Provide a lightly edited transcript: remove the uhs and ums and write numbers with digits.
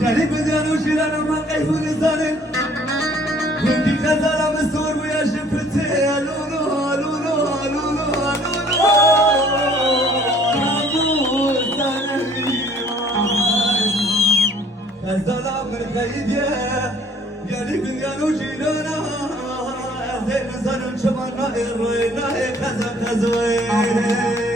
قریب دیانو شیرانو ما قیفون زانن وکی خزارم سور بویا شفته لولو لولو لولو لولو نامو زنی خزارم مرقیدیه قریب دیانو شیرانا زین زنون شما نای روی نای خزا خزوی